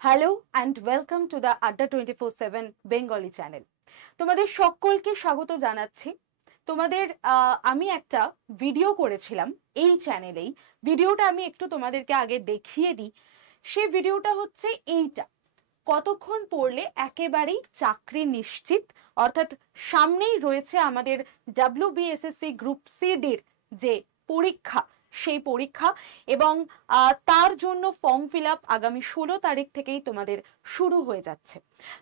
Hello and welcome to the আড্ডা 24/7 Bengali channel. তোমাদের সকলকে স্বাগত জানাচ্ছি। তোমাদের আমি একটা ভিডিও করেছিলাম এই চ্যানেলেই। ভিডিওটা আমি একটু তোমাদেরকে আগে দেখিয়ে দিই। সেই ভিডিওটা হচ্ছে এইটা, কতক্ষণ পড়লে একেবারেই চাকরি নিশ্চিত। অর্থাৎ সামনেই রয়েছে আমাদের WBSSC গ্রুপ সিডির যে পরীক্ষা, সেই পরীক্ষা, এবং তার জন্য ফর্ম ফিল আপ আগামী 16 তারিখ থেকেই তোমাদের শুরু হয়ে যাচ্ছে।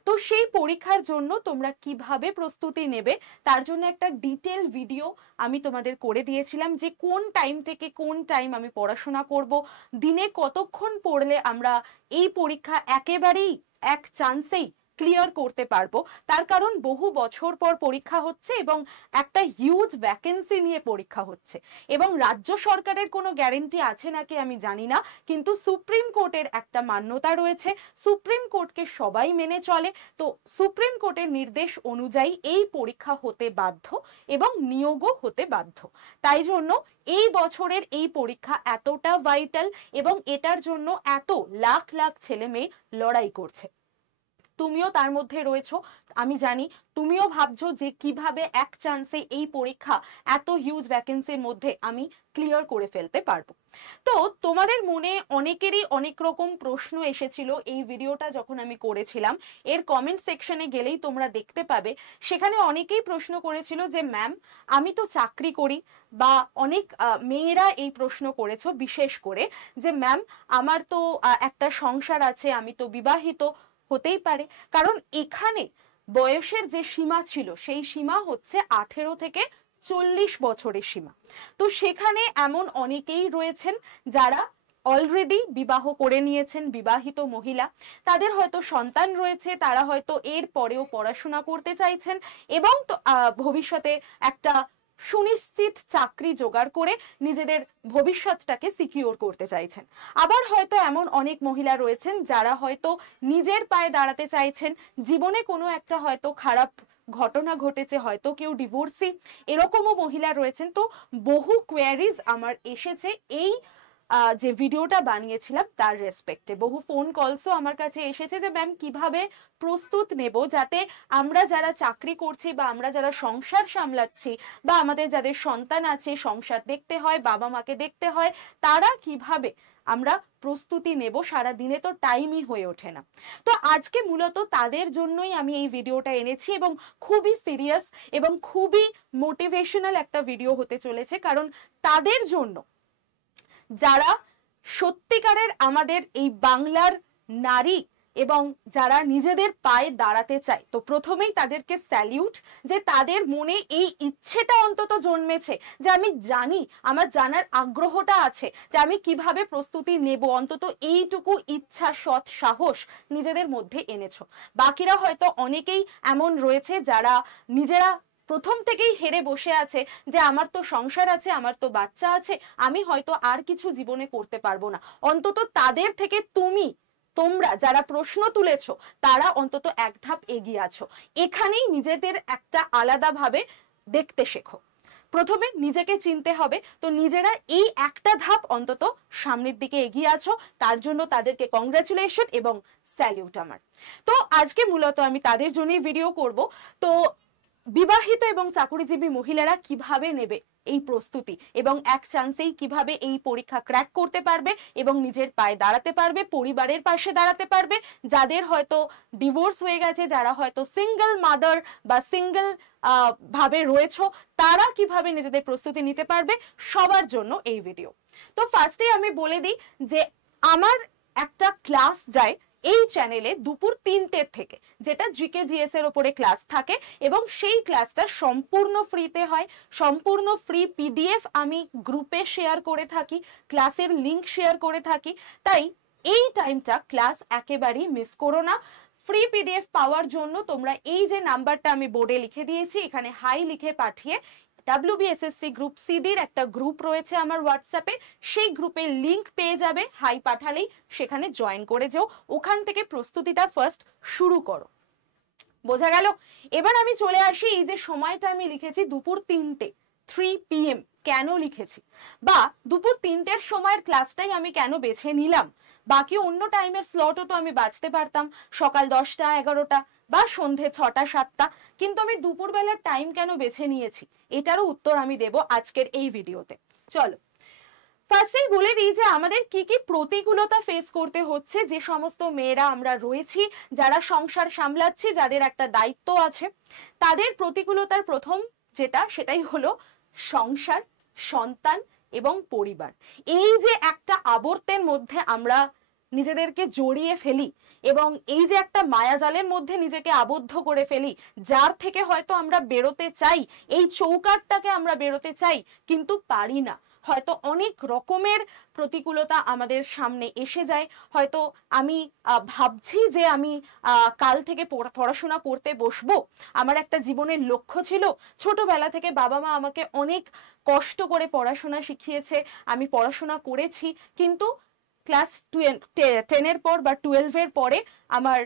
তো সেই পরীক্ষার জন্য তোমরা কিভাবে প্রস্তুতি নেবে তার জন্য একটা ডিটেল ভিডিও আমি তোমাদের করে দিয়েছিলাম, যে কোন টাইম থেকে কোন টাইম আমি পড়াশোনা করব, দিনে কতক্ষণ পড়লে আমরা এই পরীক্ষা একেবারেই এক চান্সেই ক্লিয়ার করতে পারবো। তার কারণ বহু বছর পর পরীক্ষা হচ্ছে এবং একটা হিউজ ভ্যাকেন্সি নিয়ে পরীক্ষা হচ্ছে, এবং রাজ্য সরকারের কোনো গ্যারেন্টি আছে নাকি আমি জানি না, কিন্তু সুপ্রিম কোর্টের একটা মান্যতা রয়েছে, সুপ্রিম কোর্টকে সবাই মেনে চলে। তো সুপ্রিম কোর্টের নির্দেশ অনুযায়ী এই পরীক্ষা হতে বাধ্য এবং নিয়োগও হতে বাধ্য। তাই জন্য এই বছরের এই পরীক্ষা এতটা ভাইটাল, এবং এটার জন্য এত লাখ লাখ ছেলে মেয়ে লড়াই করছে। তুমিও তার মধ্যে রয়েছো, আমি জানি। তুমিও ভাবছো যে কিভাবে এক চান্সে এই পরীক্ষা এত হিউজ ভ্যাকেন্সির মধ্যে আমি ক্লিয়ার করে ফেলতে পারবো। তো তোমাদের মনে অনেকেরই অনেক রকম প্রশ্ন এসেছিল এই ভিডিওটা যখন আমি করেছিলাম। এর কমেন্ট সেকশনে গেলেই তোমরা দেখতে পাবে, সেখানে অনেকেই প্রশ্ন করেছিল যে ম্যাম আমি তো চাকরি করি, বা অনেক মেয়েরা এই প্রশ্ন করেছো বিশেষ করে, যে ম্যাম আমার তো একটা সংসার আছে, আমি তো বিবাহিত। হতেই পারে, কারণ এখানে বয়সের যে সীমা ছিল সেই সীমা হচ্ছে 18 থেকে 40 বছরের সীমা। তো সেখানে এমন অনেকেই রয়েছেন যারা অলরেডি বিবাহ করে নিয়েছেন, বিবাহিত মহিলা, তাদের হয়তো সন্তান রয়েছে, তারা হয়তো এর পরেও পড়াশোনা করতে চাইছেন এবং ভবিষ্যতে একটা সুনিশ্চিত চাকরি জোগাড় করে নিজেদের ভবিষ্যৎটাকে সিকিউর করতে চাইছেন। আবার হয়তো এমন অনেক মহিলা রয়েছেন যারা হয়তো নিজের পায়ে দাঁড়াতে চাইছেন, জীবনে কোনো একটা হয়তো খারাপ ঘটনা ঘটেছে, হয়তো কেউ ডিভোর্সি, এরকমও মহিলা রয়েছেন। তো বহু কোয়ারিজ আমার এসেছে এই যে ভিডিওটা বানিয়েছিলাম তার রেসপেক্টে। বহু ফোন কলসও আমার কাছে এসেছে যে ম্যাম কিভাবে প্রস্তুত নেব যাতে আমরা যারা চাকরি করছি বা আমরা যারা সংসার সামলাচ্ছি বা আমাদের যাদের সন্তান আছে, সংসার দেখতে হয়, বাবা মাকে দেখতে হয়, তারা কিভাবে আমরা প্রস্তুতি নেব। সারা দিনে তো টাইমই হয়ে ওঠে না। তো আজকে মূলত তাদের জন্যই আমি এই ভিডিওটা এনেছি, এবং খুবই সিরিয়াস এবং খুবই মোটিভেশনাল একটা ভিডিও হতে চলেছে, কারণ তাদের জন্য যারা সত্যিকারের আমাদের এই বাংলার নারী এবং যারা নিজেদের পায়ে দাঁড়াতে চায়। তো প্রথমেই তাদেরকে স্যালিউট, যে তাদের মনে এই ইচ্ছেটা অন্তত জন্মেছে, যে আমি জানি, আমার জানার আগ্রহটা আছে যে আমি কিভাবে প্রস্তুতি নেব, অন্তত এইটুকু ইচ্ছা, সৎ সাহস নিজেদের মধ্যে এনেছো। বাকিরা হয়তো অনেকেই এমন রয়েছে যারা নিজেরা প্রথম থেকেই হেরে বসে আছে, যে আমার তো সংসার আছে, আমার তো বাচ্চা আছে, আমি হয়তো আর কিছু জীবনে করতে পারবো না। অন্তত তাদের থেকে তোমরা যারা প্রশ্ন তুলেছো তারা অন্তত এক ধাপ এগিয়ে আছো। এখানেই নিজেদের একটা আলাদাভাবে দেখতে শেখো। প্রথমে নিজেকে চিনতে হবে। তো নিজেরা এই একটা ধাপ অন্তত সামনের দিকে এগিয়ে আছো, তার জন্য তাদেরকে কংগ্রাচুলেশন এবং স্যালিউট আমার। তো আজকে মূলত আমি তাদের জন্যই ভিডিও করব। তো বিবাহিত এবং চাকরিজীবী মহিলারা কিভাবে নেবে এই প্রস্তুতি, এবং এক চান্সেই কিভাবে এই পরীক্ষা ক্র্যাক করতে পারবে এবং নিজের পায়ে দাঁড়াতে পারবে, পরিবারের পাশে দাঁড়াতে পারবে। যাদের হয়তো ডিভোর্স হয়ে গেছে, যারা হয়তো সিঙ্গেল মাদার বা সিঙ্গেল ভাবে রয়েছো, তারা কিভাবে নিজেদের প্রস্তুতি নিতে পারবে, সবার জন্য এই ভিডিও। তো ফার্স্টে আমি বলে দিই যে আমার একটা ক্লাস যায় এই চ্যানেলে দুপুর 3টের থেকে, যেটা জিকে জিএস এর উপরে ক্লাস থাকে, এবং সেই ক্লাসটা সম্পূর্ণ ফ্রিতে হয়। সম্পূর্ণ ফ্রি পিডিএফ আমি গ্রুপে শেয়ার করে থাকি, ক্লাসের লিংক শেয়ার করে থাকি। তাই এই টাইমটা ক্লাস একেবারেই মিস করো না। ফ্রি পিডিএফ পাওয়ার জন্য তোমরা এই যে নাম্বারটা আমি বোর্ডে লিখে দিয়েছি, এখানে হাই লিখে পাঠিয়ে WBSSC গ্রুপ সিডির একটা গ্রুপ রয়েছে আমার হোয়াটসঅ্যাপে, সেই গ্রুপের লিংক পেয়ে যাবে। হাই পাঠালেই সেখানে জয়েন করে যাও, ওখান থেকে প্রস্তুতিটা ফার্স্ট শুরু করো। বোঝা গেল? এবার আমি চলে আসি এই যে সময়টা আমি লিখেছি দুপুর 3টে, PM কেন লিখেছি, বা দুপুর 3টের সময়ের ক্লাসটাই আমি কেন বেছে নিলাম, বাকি অন্য টাইমের স্লটও তো আমি বাঁচতে পারতাম, সকাল 10টা 11টা বা সন্ধে 6টা 7টা, কিন্তু আমি দুপুরবেলার টাইম কেন বেছে নিয়েছি, এটারও উত্তর আমি দেব আজকের এই ভিডিওতে। চলো ফার্স্টেই বলে দিই যে আমাদের কি কি প্রতিকূলতা ফেস করতে হচ্ছে, যে সমস্ত মেয়েরা আমরা রয়েছি, যারা সংসার সামলাচ্ছি, যাদের একটা দায়িত্ব আছে, তাদের প্রতিকূলতার প্রথম যেটা সেটাই হলো সংসার, সন্তান এবং পরিবার। এই যে একটা আবর্তের মধ্যে আমরা নিজেদেরকে জড়িয়ে ফেলি এবং এই যে একটা মায়াজালের মধ্যে নিজেকে আবদ্ধ করে ফেলি, যার থেকে হয়তো আমরা বেরোতে চাই, এই চৌকাঠটাকে আমরা বেরোতে চাই কিন্তু পারি না, হয়তো অনেক রকমের প্রতিকূলতা আমাদের সামনে এসে যায়। হয়তো আমি ভাবছি যে আমি কাল থেকে পড়াশোনা করতে বসবো, আমার একটা জীবনের লক্ষ্য ছিল, ছোটবেলা থেকে বাবা মা আমাকে অনেক কষ্ট করে পড়াশোনা শিখিয়েছে, আমি পড়াশোনা করেছি, কিন্তু ক্লাস 10-এর পর বা 12-এর পরে আমার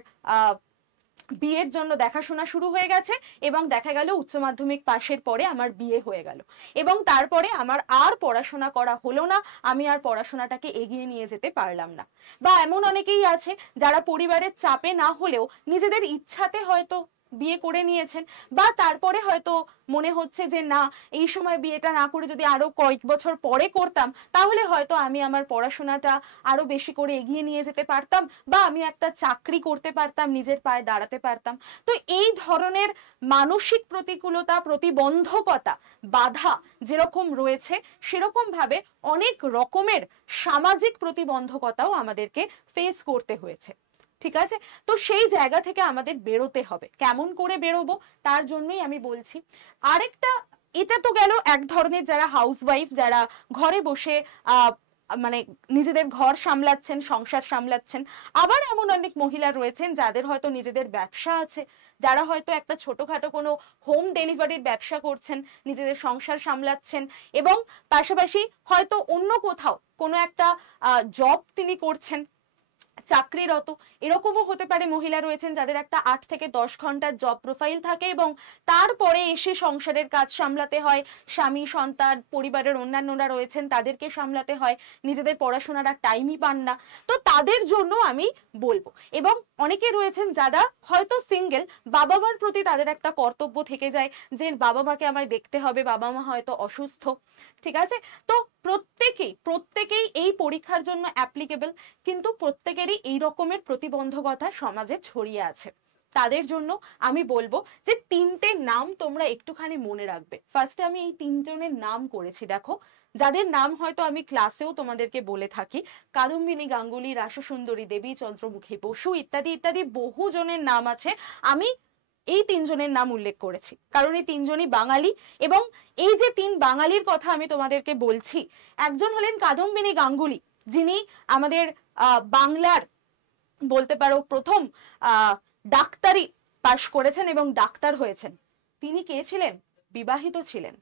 বিয়ের জন্য দেখাশোনা শুরু হয়ে গেছে এবং দেখা গেল উচ্চ মাধ্যমিক পাশের পরে আমার বিয়ে হয়ে গেল এবং তারপরে আমার আর পড়াশোনা করা হলো না, আমি আর পড়াশোনাটাকে এগিয়ে নিয়ে যেতে পারলাম না। বা এমন অনেকেই আছে যারা পরিবারের চাপে না হলেও নিজেদের ইচ্ছাতে হয়তো বিয়ে করে নিয়েছেন, বা তারপরে হয়তো মনে হচ্ছে যে না, এই সময় বিয়েটা না করে যদি আরো কয়েক বছর পরে করতাম তাহলে হয়তো আমি আমার পড়াশোনাটা আরো বেশি করে এগিয়ে নিয়ে যেতে পারতাম, বা আমি একটা চাকরি করতে পারতাম, নিজের পায়ে দাঁড়াতে পারতাম। তো এই ধরনের মানসিক প্রতিকূলতা, প্রতিবন্ধকতা, বাধা যেরকম রয়েছে, সেরকম ভাবে অনেক রকমের সামাজিক প্রতিবন্ধকতাও আমাদেরকে ফেস করতে হয়েছে। ঠিক আছে, তো সেই জায়গা থেকে আমাদের বেরোতে হবে। কেমন করে বেরোবো তার জন্যই আমি বলছি। আরেকটা, এটা তো গেল এক ধরনের যারা হাউসওয়াইফ, যারা ঘরে বসে মানে নিজেদের ঘর সামলাচ্ছেন, সংসার সামলাচ্ছেন। আবার এমন অনেক মহিলা রয়েছেন যাদের হয়তো নিজেদের ব্যবসা আছে, যারা হয়তো একটা ছোটখাটো কোনো হোম ডেলিভারির ব্যবসা করছেন, নিজেদের সংসার সামলাচ্ছেন এবং পাশাপাশি হয়তো অন্য কোথাও কোনো একটা জব তিনি করছেন, চাকরিরত। এরকমও হতে পারে মহিলা রয়েছেন যাদের একটা 8 থেকে 10 ঘন্টার জব প্রোফাইল থাকে এবং তারপরে এসে সংসারের কাজ সামলাতে হয়, স্বামী সন্তান পরিবারের অন্যান্যরা রয়েছেন তাদেরকে সামলাতে হয়, নিজেদের পড়াশোনার আর টাইমই পান না। তো তাদের জন্য আমি বলবো, এবং অনেকে রয়েছেন যারা হয়তো সিঙ্গেল, বাবা মার প্রতি তাদের একটা কর্তব্য থেকে যায় যে বাবা মাকে আমায় দেখতে হবে, বাবা মা হয়তো অসুস্থ। ঠিক আছে, তো প্রত্যেকেই এই পরীক্ষার জন্য অ্যাপ্লিকেবল, কিন্তু প্রত্যেকেরই এই রকমের প্রতিবন্ধকতা সমাজে ছড়িয়ে আছে। তাদের জন্য আমি বলবো যে 3টে নাম তোমরা একটুখানি মনে রাখবে। ফার্স্টে আমি এই 3 জনের নাম করেছি, দেখো, যাদের নাম হয়তো আমি ক্লাসেও তোমাদেরকে বলে থাকি, কাদম্বিনী গাঙ্গুলি, রাসসুন্দরী দেবী, চন্দ্রমুখী বসু ইত্যাদি ইত্যাদি বহু জনের নাম আছে। আমি এই 3 জনের নাম উল্লেখ করেছি কারণ এই 3 জনই বাঙালি, এবং এই যে 3 বাঙালির কথা আমি তোমাদেরকে বলছি, একজন হলেন কাদম্বিনী গাঙ্গুলি, যিনি আমাদের বাংলার বলতে পারো প্রথম ডাক্তারি পাশ করেছেন এবং ডাক্তার হয়েছেন। তিনি কে ছিলেন? বিবাহিত ছিলেন।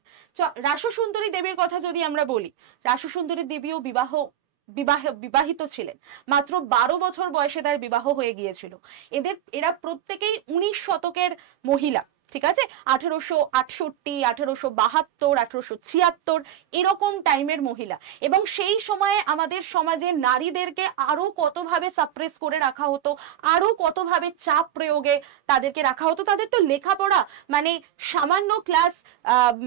রাসসুন্দরী দেবীর কথা যদি আমরা বলি, রাসসুন্দরী দেবীও বিবাহিত ছিলেন, মাত্র 12 বছর বয়সে তার বিবাহ হয়ে গিয়েছিল। এরা প্রত্যেকেই 19 শতকের মহিলা। ঠিক আছে, 1868, 1872, 1876 এরকম টাইমের মহিলা। এবং সেই সময়ে আমাদের সমাজে নারীদেরকে আরো কতভাবে সাপ্রেস করে রাখা হতো, আরো কতভাবে চাপ প্রয়োগে তাদেরকে রাখা হতো। তাদের তো লেখাপড়া মানে সামান্য ক্লাস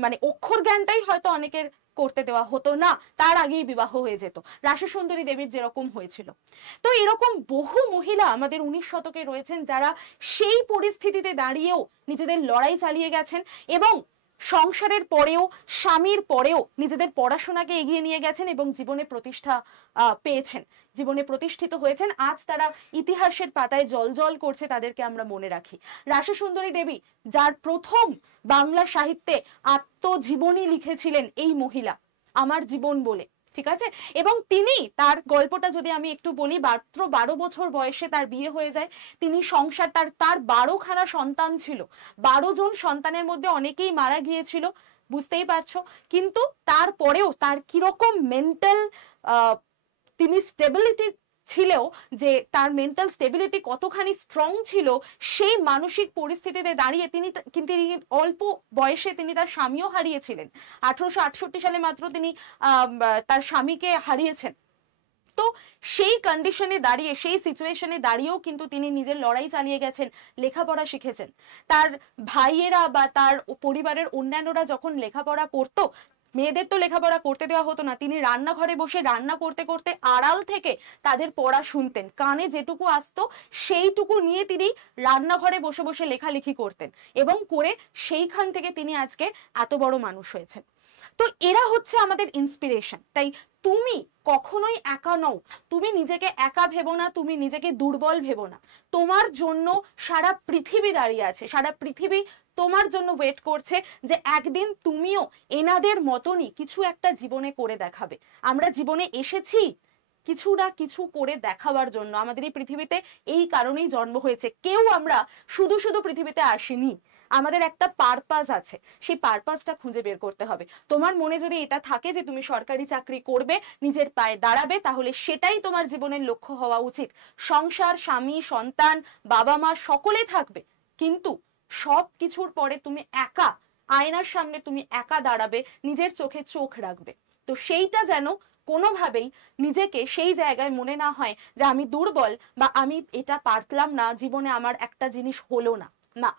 মানে অক্ষর জ্ঞানটাই হয়তো অনেকের করতে দেওয়া হতো না, তার আগেই বিবাহ হয়ে যেত, রাসসুন্দরী দেবীর যেরকম হয়েছিল। তো এরকম বহু মহিলা আমাদের 19 শতকে রয়েছেন যারা সেই পরিস্থিতিতে দাঁড়িয়েও নিজেদের লড়াই চালিয়ে গেছেন এবং সংসারের পরেও, স্বামীর পরেও নিজেদের পড়াশোনাকে এগিয়ে নিয়ে গেছেন এবং জীবনে প্রতিষ্ঠা পেয়েছেন, জীবনে প্রতিষ্ঠিত হয়েছেন। আজ তারা ইতিহাসের পাতায় জল করছে, তাদেরকে আমরা মনে রাখি। রাসসুন্দরী দেবী, যার প্রথম বাংলা সাহিত্যে আত্মজীবনী লিখেছিলেন এই মহিলা, আমার জীবন বলে। ঠিক আছে, এবং তিনি, তার গল্পটা যদি আমি একটু বলি, মাত্র 12 বছর বয়সে তার বিয়ে হয়ে যায়। তিনি সংসার, তার 12খানা সন্তান ছিল, 12 জন সন্তানের মধ্যে অনেকেই মারা গিয়েছিল, বুঝতেই পারছো। কিন্তু তারপরেও তার কিরকম মেন্টাল তিনি স্টেবিলিটি ছিলেও যে তার মেন্টাল স্টেবিলিটি কতখানি স্ট্রং ছিল, সেই মানসিক পরিস্থিতিতে দাঁড়িয়ে তিনি অল্প বয়সে তিনি তার স্বামীও হারিয়েছিলেন। 1868 সালে মাত্র তিনি তার স্বামীকে হারিয়েছেন। তো সেই কন্ডিশনে দাঁড়িয়ে, সেই সিচুয়েশনে দাঁড়িয়েও কিন্তু তিনি নিজের লড়াই চালিয়ে গেছেন, লেখাপড়া শিখেছেন। তার ভাইয়েরা বা তার পরিবারের অন্যান্যরা যখন লেখাপড়া করতো, মেয়েদের তো লেখাপড়া করতে দেওয়া হতো না, তিনি রান্নাঘরে বসে রান্না করতে করতে আড়াল থেকে তাদের পড়া শুনতেন, কানে যেটুকু আসতো সেইটুকু নিয়ে তিনি রান্নাঘরে বসে বসে লেখালেখি করতেন, এবং করে সেইখান থেকে তিনি আজকে এত বড় মানুষ হয়েছেন। তো এরা হচ্ছে আমাদের ইন্সপিরেশন। তাই তুমি কখনোই একা নও, তুমি নিজেকে একা ভেবো না, তুমি নিজেকে দুর্বল ভেবো না। তোমার জন্য সারা পৃথিবী দাঁড়িয়ে আছে, সারা পৃথিবী তোমার জন্য ওয়েট করছে যে একদিন তুমিও এনাদের মতনই কিছু একটা জীবনে করে দেখাবে। আমরা জীবনে এসেছি কিছু না কিছু করে দেখাবার জন্য, আমাদের এই পৃথিবীতে এই কারণেই জন্ম হয়েছে। কেউ আমরা শুধু শুধু পৃথিবীতে আসিনি, আমাদের একটা পারপাস আছে, সেই পারপাসটা খুঁজে বের করতে হবে। তোমার মনে যদি এটা থাকে যে তুমি সরকারি চাকরি করবে, নিজের পায়ে দাঁড়াবে, তাহলে সেটাই তোমার জীবনের লক্ষ্য হওয়া উচিত। সংসার, স্বামী, সন্তান, বাবা মা সকলে থাকবে, কিন্তু সব কিছুর পরে তুমি একা আয়নার সামনে তুমি একা দাঁড়াবে, নিজের চোখে চোখ রাখবে। তো সেইটা যেন কোনোভাবেই নিজেকে সেই জায়গায় মনে না হয় যে আমি দুর্বল বা আমি এটা পারলাম না, জীবনে আমার একটা জিনিস হলো না। না,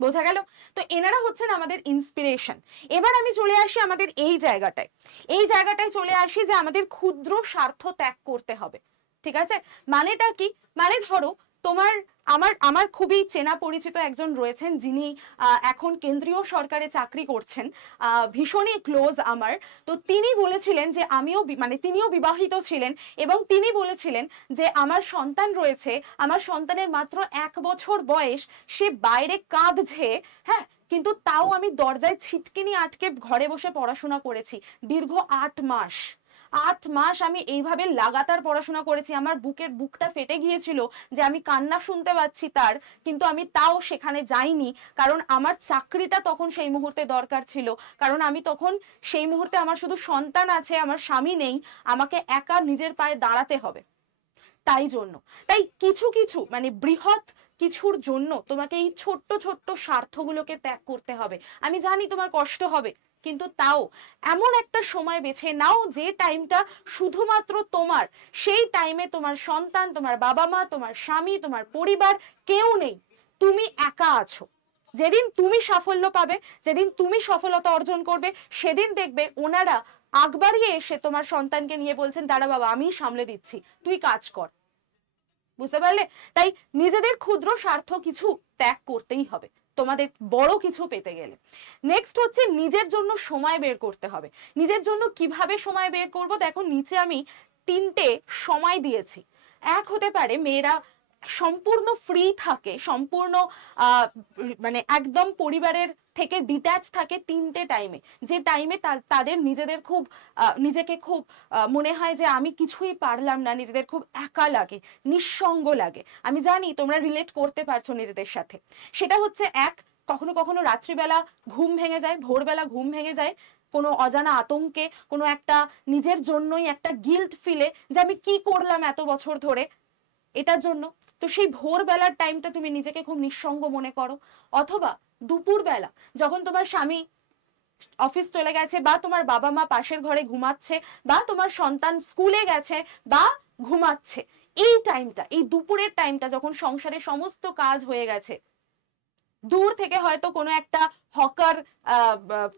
বোঝা গেল? তো এনারা হচ্ছেন আমাদের ইন্সপিরেশন। এবার আমি চলে আসি আমাদের এই জায়গাটায় চলে আসি যে আমাদের ক্ষুদ্র স্বার্থ ত্যাগ করতে হবে। ঠিক আছে? মানেটা কি? মানে ধরো তোমার আমার খুবই চেনা পরিচিত একজন রয়েছেন, যিনি এখন কেন্দ্রীয় সরকারে চাকরি করছেন, ভীষণই ক্লোজ আমার। তো তিনি বলেছিলেন যে তিনিও বিবাহিত ছিলেন, এবং তিনি বলেছিলেন যে আমার সন্তান রয়েছে, আমার সন্তানের মাত্র 1 বছর বয়স, সে বাইরে কাঁদছে, হ্যাঁ, কিন্তু তাও আমি দরজায় ছিটকিনি আটকে ঘরে বসে পড়াশোনা করেছি দীর্ঘ 8 মাস। 8 মাস আমি এইভাবে লাগাতার পড়াশোনা করেছি, আমার বুকটা ফেটে গিয়েছিল যে আমি কান্না শুনতে পাচ্ছি তার, কিন্তু আমি তাও সেখানে যাইনি, কারণ আমার চাকরিটা তখন সেই মুহূর্তে দরকার ছিল, কারণ আমি তখন সেই মুহূর্তে আমার শুধু সন্তান আছে, আমার স্বামী নেই, আমাকে একা নিজের পায়ে দাঁড়াতে হবে। তাই কিছু বৃহৎ কিছুর জন্য তোমাকে এই ছোট্ট ছোট্ট স্বার্থগুলোকে ত্যাগ করতে হবে। আমি জানি তোমার কষ্ট হবে, কিন্তু তাও এমন একটা সময় বেছে নাও যে টাইমটা শুধুমাত্র তোমার। সেই টাইমে তোমার সন্তান, তোমার বাবা মা, তোমার স্বামী, তোমার পরিবার কেউ নেই, তুমি একা আছো। যেদিন তুমি সাফল্য পাবে, যেদিন তুমি সফলতা অর্জন করবে, সেদিন দেখবে ওনারা আগ বাড়িয়ে এসে তোমার সন্তানকে নিয়ে বলছেন, দাঁড়া বাবা, আমি সামলে দিচ্ছি, তুই কাজ কর। বুঝতে পারলে? তাই নিজেদের ক্ষুদ্র স্বার্থ কিছু ত্যাগ করতেই হবে তোমাদের বড় কিছু পেতে গেলে। নেক্সট হচ্ছে নিজের জন্য সময় বের করতে হবে। নিজের জন্য কিভাবে সময় বের করব? দেখো, নিচে আমি 3টে সময় দিয়েছি। এক হতে পারে মেয়েরা সম্পূর্ণ ফ্রি থাকে, সম্পূর্ণ একদম পরিবারের থেকে ডিট্যাচ থাকে 3টে টাইমে, যে টাইমে তাদের নিজেকে খুব মনে হয় যে আমি কিছুই পারলাম না, নিজেদের খুব একা লাগে, নিঃসঙ্গ লাগে। আমি জানি তোমরা রিলেট করতে পারছো নিজেদের সাথে। সেটা হচ্ছে কখনো কখনো রাত্রিবেলা ঘুম ভেঙে যায়, ভোরবেলা ঘুম ভেঙে যায় কোনো অজানা আতঙ্কে, কোনো একটা নিজের জন্যই একটা গিল্ট ফিলে যে আমি কি করলাম এত বছর ধরে এটার জন্য। তো সেই ভোরবেলার টাইমটা তুমি নিজেকে খুব নিঃসঙ্গ মনে করো। অথবা দুপুরবেলা যখন তোমার স্বামী অফিস চলে গেছে, বা তোমার বাবা মা পাশের ঘরে ঘুমাচ্ছে, বা তোমার সন্তান স্কুলে গেছে বা ঘুমাচ্ছে, এই টাইমটা, এই দুপুরের টাইমটা যখন সংসারে সমস্ত কাজ হয়ে গেছে, দূর থেকে হয়তো কোনো একটা হকার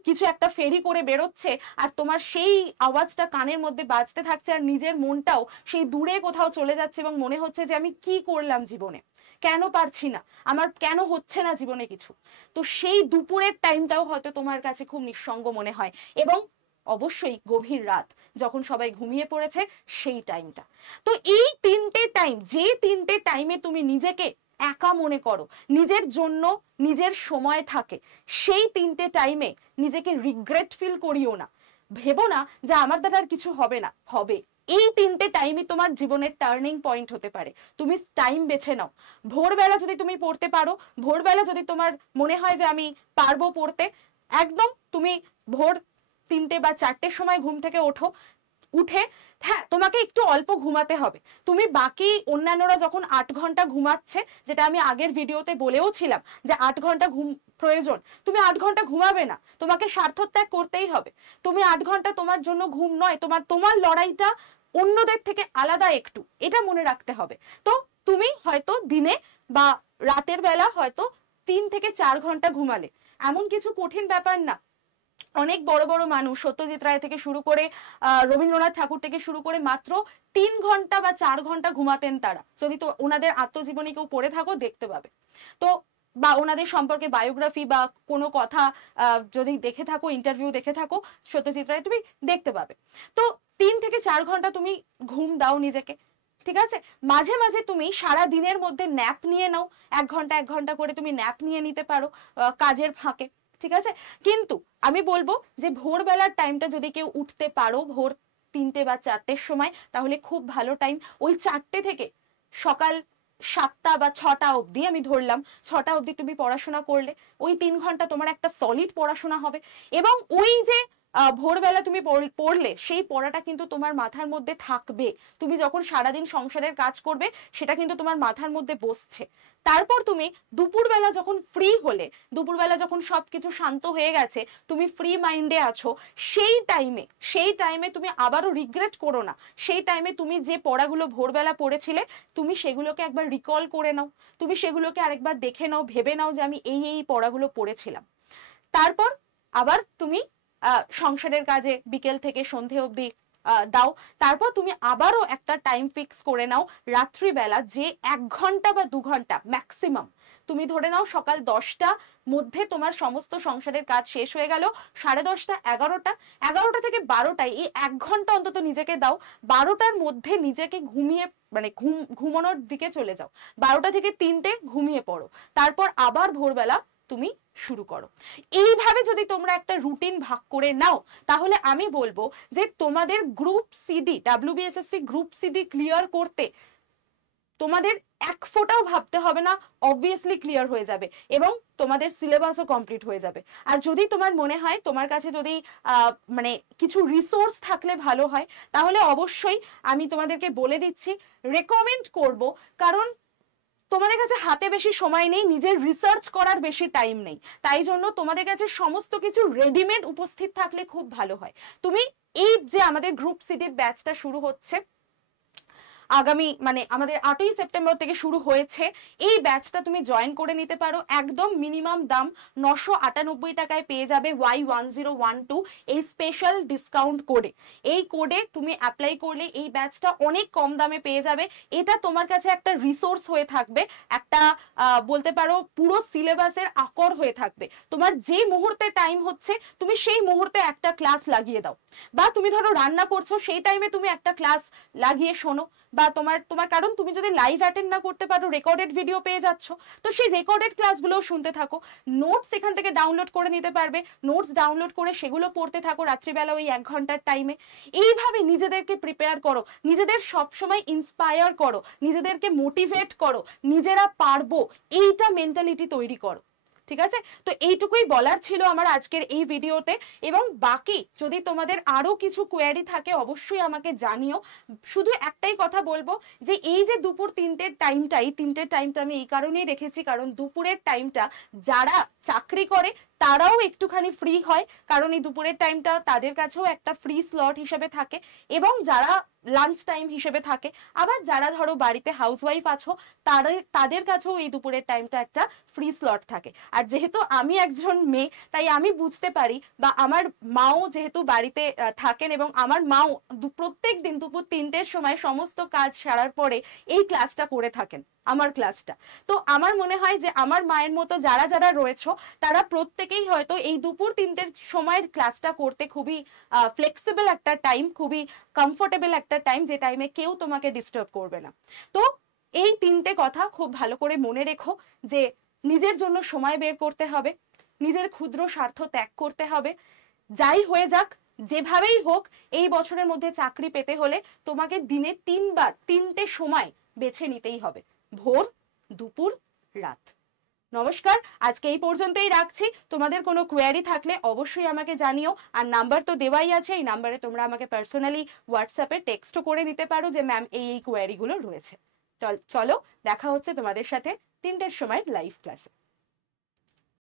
কিছু একটা ফেরি করে বেরোচ্ছে, আর তোমার সেই আওয়াজটা কানের মধ্যে বাজতে থাকছে, আর নিজের মনটাও সেই দূরে কোথাও চলে যাচ্ছে, এবং মনে হচ্ছে যে আমি কি করলাম জীবনে, কেন পারছি না, আমার কেন হচ্ছে না জীবনে কিছু। তো সেই দুপুরের টাইমটাও হয়তো তোমার কাছে খুব নিঃসঙ্গ মনে হয়, এবং অবশ্যই গভীর রাত যখন সবাই ঘুমিয়ে পড়েছে সেই টাইমটা। তো এই 3টে টাইম, যে 3টে টাইমে তুমি নিজেকে একা মনে করো, নিজের জন্য নিজের সময় থাকে, সেই 3টে টাইমে নিজেকে রিগ্রেট ফিল করিও না, ভেবো না যে আমার দ্বারা আর কিছু হবে না, হবে। এই 3টে টাইমই তোমার জীবনের টার্নিং পয়েন্ট হতে পারে। তুমি টাইম বেছে নাও। ভোরবেলা যদি তুমি পড়তে পারো, ভোরবেলা যদি তোমার মনে হয় যে আমি পারবো পড়তে, একদম তুমি ভোর 3টে বা 4টের সময় ঘুম থেকে ওঠো, উঠে হ্যাঁ তোমাকে একটু অল্প ঘুমাতে হবে। তুমি বাকি অন্যান্যরা যখন 8 ঘন্টা ঘুমাচ্ছে, যেটা আমি আগের ভিডিওতে বলেও ছিলাম যে 8 ঘন্টা ঘুম প্রয়োজন, তুমি 8 ঘন্টা ঘুমাবে না, তোমাকে স্বার্থত্যাগ করতেই হবে। তুমি 8 ঘন্টা তোমার জন্য ঘুম নয়, তোমার তোমার লড়াইটা অন্যদের থেকে আলাদা একটু, এটা মনে রাখতে হবে। তো তুমি হয়তো দিনে বা রাতের বেলা হয়তো 3 থেকে 4 ঘন্টা ঘুমালে, এমন কিছু কঠিন ব্যাপার না। অনেক বড় বড় মানুষ, সত্যজিৎ রায় থেকে শুরু করে রবীন্দ্রনাথ ঠাকুর থেকে শুরু করে মাত্র 3 ঘন্টা বা 4 ঘন্টা ঘুমাতেন তারা। যদি তো ওনাদের আত্মজীবনী কেউ পড়ে থাকো দেখতে পাবে, তো বা ওনাদের সম্পর্কে বায়োগ্রাফি বা কোনো কথা যদি দেখে থাকো, ইন্টারভিউ দেখে থাকো সত্যজিৎ রায়, তুমি দেখতে পাবে। তো 3 থেকে 4 ঘন্টা তুমি ঘুম দাও নিজেকে, ঠিক আছে? মাঝে মাঝে তুমি সারা দিনের মধ্যে ন্যাপ নিয়ে নাও, 1 ঘন্টা 1 ঘন্টা করে তুমি ন্যাপ নিয়ে নিতে পারো কাজের ফাঁকে, ঠিক আছে? কিন্তু আমি বলবো যে ভোরবেলার টাইমটা যদি কেউ উঠতে পারো ভোর 3টে বা 4টের সময়, তাহলে খুব ভালো টাইম। ওই 4টে থেকে সকাল 7টা বা 6টা অবধি, আমি ধরলাম 6টা অবধি তুমি পড়াশোনা করলে, ওই 3 ঘন্টা তোমার একটা সলিড পড়াশোনা হবে। এবং ওই যে ভোরবেলা তুমি পড়লে, সেই পড়াটা কিন্তু তোমার মাথার মধ্যে থাকবে। তুমি যখন সারাদিন সংসারের কাজ করবে সেটা কিন্তু তোমার মাথার মধ্যে বসছে। তারপর তুমি দুপুরবেলা যখন ফ্রি হলে, দুপুরবেলা যখন সবকিছু শান্ত হয়ে গেছে, তুমি ফ্রি মাইন্ডে আছো, সেই টাইমে তুমি আবারও রিগ্রেট করো না। সেই টাইমে তুমি যে পড়াগুলো ভোরবেলা পড়েছিলে, তুমি সেগুলোকে একবার রিকল করে নাও, তুমি সেগুলোকে আরেকবার দেখে নাও, ভেবে নাও যে আমি এই পড়াগুলো পড়েছিলাম। তারপর আবার তুমি সংসারের কাজে বিকেল থেকে সন্ধে অবধি দাও। তারপর তুমি আবারও একটা টাইম ফিক্স করে নাও রাত্রিবেলা, যে 1 ঘন্টা বা 2 ঘন্টা ম্যাক্সিমাম, তুমি ধরে নাও সকাল 10টা মধ্যে তোমার সমস্ত সংসারের কাজ শেষ হয়ে গেল, 10:30 11টা, 11টা থেকে 12টায় এই 1 ঘন্টা অন্তত নিজেকে দাও। 12টার মধ্যে নিজেকে ঘুমিয়ে মানে ঘুমানোর দিকে চলে যাও, 12টা থেকে 3টে ঘুমিয়ে পড়ো, তারপর আবার ভোরবেলা তুমি শুরু করো। এইভাবে যদি তোমরা একটা রুটিন ভাগ করে নাও, তাহলে আমি বলবো যে তোমাদের group CD, WBSSC group CD clear করতে তোমাদের এক ফোঁটাও ভাবতে হবে না, অবভিয়াসলি ক্লিয়ার হয়ে যাবে এবং তোমাদের সিলেবাসও কমপ্লিট হয়ে যাবে। আর যদি তোমার মনে হয় তোমার কাছে যদি মানে কিছু রিসোর্স থাকলে ভালো হয়, তাহলে অবশ্যই আমি তোমাদেরকে বলে দিচ্ছি, রেকমেন্ড করব। কারণ তোমাদের কাছে হাতে বেশি সময় নেই, নিজের রিসার্চ করার বেশি টাইম নেই, তাই জন্য তোমাদের কাছে সমস্ত কিছু রেডিমেড উপস্থিত থাকলে খুব ভালো হয়। তুমি এই যে আমাদের গ্রুপ সিডির ব্যাচটা শুরু হচ্ছে আগামী, মানে আমাদের 8ই সেপ্টেম্বর থেকে শুরু হয়েছে, এই ব্যাচটা তুমি জয়েন করে নিতে পারো। একদম মিনিমাম দাম 998 টাকায় পেয়ে যাবে Y1012 এই স্পেশাল ডিসকাউন্ট কোডে। এই কোডে তুমি অ্যাপ্লাই করলে এই ব্যাচটা অনেক কম দামে পেয়ে যাবে। এটা তোমার কাছে একটা রিসোর্স হয়ে থাকবে, একটা বলতে পারো পুরো সিলেবাসের আকর হয়ে থাকবে। তোমার যে মুহূর্তে টাইম হচ্ছে তুমি সেই মুহূর্তে একটা ক্লাস লাগিয়ে দাও, বা তুমি ধরো রান্না করছো সেই টাইমে তুমি একটা ক্লাস লাগিয়ে শোনো, বা তোমার কারণ তুমি যদি লাইভ অ্যাটেন্ড না করতে পারো, রেকর্ডেড ভিডিও পেয়ে যাচ্ছ, তো সেই রেকর্ডেড ক্লাসগুলোও শুনতে থাকো। নোটস এখান থেকে ডাউনলোড করে নিতে পারবে, নোটস ডাউনলোড করে সেগুলো পড়তে থাকো রাত্রিবেলা ওই 1 ঘন্টার টাইমে। এইভাবে নিজেদেরকে প্রিপেয়ার করো, নিজেদের সবসময় ইন্সপায়ার করো, নিজেদেরকে মোটিভেট করো, নিজেরা পারবো এইটা মেন্টালিটি তৈরি করো, ঠিক আছে? তো এইটুকুই বলার ছিল আমার আজকের এই ভিডিওতে। এবং বাকি যদি তোমাদের আরো কিছু কোয়েরি থাকে অবশ্যই আমাকে জানিও। শুধু একটাই কথা বলবো যে এই যে দুপুর 3টের টাইমটা, এই 3টের টাইমটা আমি এই কারণেই রেখেছি, কারণ দুপুরের টাইমটা যারা চাকরি করে তারাও একটুখানি ফ্রি হয়, কারণ এই দুপুরের টাইমটা তাদের কাছেও একটা ফ্রি স্লট হিসেবে থাকে, এবং যারা লাঞ্চ টাইম হিসেবে থাকে, আবার যারা ধরো বাড়িতে হাউসওয়াইফ আছো তাদের কাছেও এই দুপুরের টাইমটা একটা ফ্রি স্লট থাকে। আর যেহেতু আমি একজন মেয়ে, তাই আমি বুঝতে পারি, বা আমার মাও যেহেতু বাড়িতে থাকেন এবং আমার মাও প্রত্যেক দিন দুপুর 3টের সময় সমস্ত কাজ সারার পরে এই ক্লাসটা করে থাকেন, আমার ক্লাসটা। তো আমার মনে হয় যে আমার মায়ের মতো যারা যারা রয়েছে তারা প্রত্যেকেই হয়তো এই দুপুর 3টের সময়ের ক্লাসটা করতে খুবই ফ্লেক্সিবল একটা টাইম, খুবই কমফোর্টেবল একটা টাইম, যে টাইমে কেউ তোমাকে ডিস্টার্ব করবে না। তো এই 3টে কথা খুব ভালো করে মনে রেখো, যে নিজের জন্য সময় বের করতে হবে, নিজের ক্ষুদ্র স্বার্থ ত্যাগ করতে হবে। যাই হয়ে যাক, যেভাবেই হোক, এই বছরের মধ্যে চাকরি পেতে হলে তোমাকে দিনে 3বার 3টে সময় বেছে নিতেই হবে, ভোর, দুপুর, রাত। নমস্কার, আজকে এই পর্যন্তই রাখছি। তোমাদের কোনো কোয়ারি থাকলে অবশ্যই আমাকে জানিও। আর নাম্বার তো দেওয়াই আছে, এই নাম্বারে তোমরা আমাকে পার্সোনালি হোয়াটসঅ্যাপে টেক্সটও করে দিতে পারো যে ম্যাম এই কোয়ারিগুলো রয়েছে। চলো, দেখা হচ্ছে তোমাদের সাথে 3টের সময় লাইভ ক্লাসে।